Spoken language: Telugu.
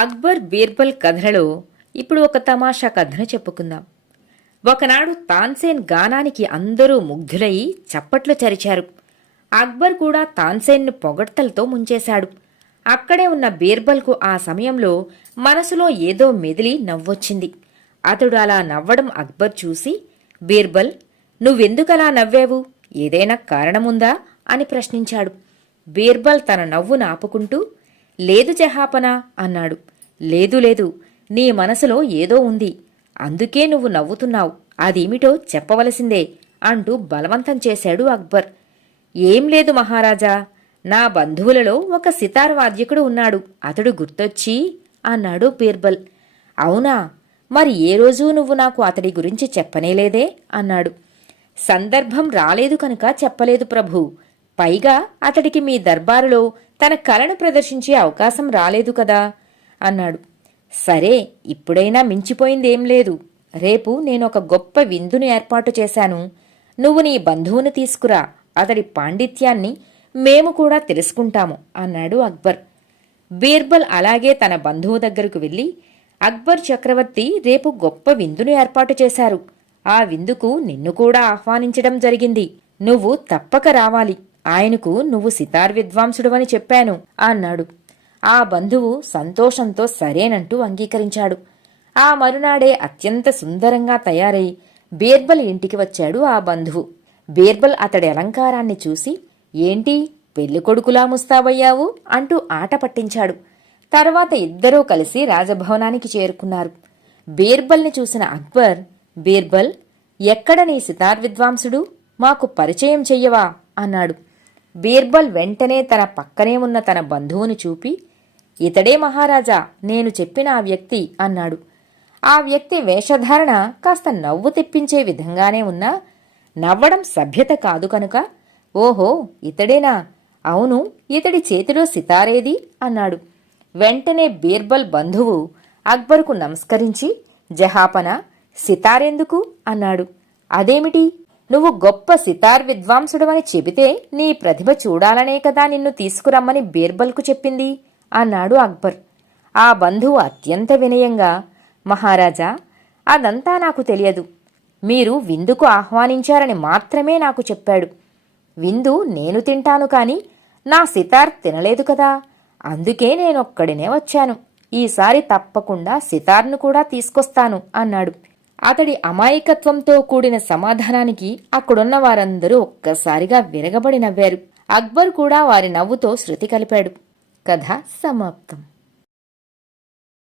అక్బర్ బీర్బల్ కథలలో ఇప్పుడు ఒక తమాషా కథను చెప్పుకుందాం. ఒకనాడు తాన్సేన్ గానానికి అందరూ ముగ్ధులయి చప్పట్లు చరిచారు. అక్బర్ కూడా తాన్సేన్ను పొగడ్తలతో ముంచేశాడు. అక్కడే ఉన్న బీర్బల్కు ఆ సమయంలో మనసులో ఏదో మెదిలి నవ్వొచ్చింది. అతడు అలా నవ్వడం అక్బర్ చూసి, బీర్బల్, నువ్వెందుకలా నవ్వావు? ఏదైనా కారణముందా అని ప్రశ్నించాడు. బీర్బల్ తన నవ్వును ఆపుకుంటూ, లేదు జహాపనా అన్నాడు. లేదు లేదు, నీ మనసులో ఏదో ఉంది, అందుకే నువ్వు నవ్వుతున్నావు, అదేమిటో చెప్పవలసిందే అంటూ బలవంతం చేశాడు అక్బర్. ఏం లేదు మహారాజా, నా బంధువులలో ఒక సితార్ వాద్యకుడు ఉన్నాడు, అతడు గుర్తొచ్చి అన్నాడు బీర్బల్. అవునా, మరి ఏ రోజూ నువ్వు నాకు అతడి గురించి చెప్పనేలేదే అన్నాడు. సందర్భం రాలేదు కనుక చెప్పలేదు ప్రభూ, పైగా అతడికి మీ దర్బారులో తన కళను ప్రదర్శించే అవకాశం రాలేదు కదా అన్నాడు. సరే, ఇప్పుడైనా మించిపోయిందేం లేదు. రేపు నేనొక గొప్ప విందును ఏర్పాటు చేశాను. నువ్వు నీ బంధువును తీసుకురా, అతడి పాండిత్యాన్ని మేము కూడా తెలుసుకుంటాము అన్నాడు అక్బర్. బీర్బల్ అలాగే తన బంధువు దగ్గరకు వెళ్లి, అక్బర్ చక్రవర్తి రేపు గొప్ప విందును ఏర్పాటు చేశారు. ఆ విందుకు నిన్ను కూడా ఆహ్వానించడం జరిగింది. నువ్వు తప్పక రావాలి. ఆయనకు నువ్వు సితార్ విద్వాంసుడువని చెప్పాను అన్నాడు. ఆ బంధువు సంతోషంతో సరేనంటూ అంగీకరించాడు. ఆ మరునాడే అత్యంత సుందరంగా తయారై బీర్బల్ ఇంటికి వచ్చాడు ఆ బంధువు. బీర్బల్ అతడి అలంకారాన్ని చూసి, ఏంటి పెళ్లికొడుకులా ముస్తాబయ్యావు అంటూ ఆట పట్టించాడు. తర్వాత ఇద్దరూ కలిసి రాజభవనానికి చేరుకున్నారు. బీర్బల్ని చూసిన అక్బర్, బీర్బల్, ఎక్కడ నీ సితార్ విద్వాంసుడు? మాకు పరిచయం చెయ్యవా అన్నాడు. బీర్బల్ వెంటనే తన పక్కనే ఉన్న తన బంధువుని చూపి, ఇతడే మహారాజా, నేను చెప్పిన ఆ వ్యక్తి అన్నాడు. ఆ వ్యక్తి వేషధారణ కాస్త నవ్వు తెప్పించే విధంగానే ఉన్నా, నవ్వడం సభ్యత కాదు కనుక, ఓహో ఇతడేనా? అవును, ఇతడి చేతిలో సితారేది అన్నాడు. వెంటనే బీర్బల్ బంధువు అక్బర్కు నమస్కరించి, జహాపనా, సితారెందుకు అన్నాడు. అదేమిటి, నువ్వు గొప్ప సితార్ విద్వాంసుడవని చెబితే నీ ప్రతిభ చూడాలనే కదా నిన్ను తీసుకురమ్మని బీర్బల్కు చెప్పింది అన్నాడు అక్బర్. ఆ బంధువు అత్యంత వినయంగా, మహారాజా, అదంతా నాకు తెలియదు. మీరు విందుకు ఆహ్వానించారని మాత్రమే నాకు చెప్పాడు. విందు నేను తింటాను కాని నా సితార్ తినలేదు కదా, అందుకే నేనొక్కడినే వచ్చాను. ఈసారి తప్పకుండా సితార్ను కూడా తీసుకొస్తాను అన్నాడు. అతడి అమాయకత్వంతో కూడిన సమాధానానికి అక్కడున్న వారందరూ ఒక్కసారిగా విరగబడి నవ్వారు. అక్బర్ కూడా వారి నవ్వుతో శృతి కలిపాడు. కథ సమాప్తం.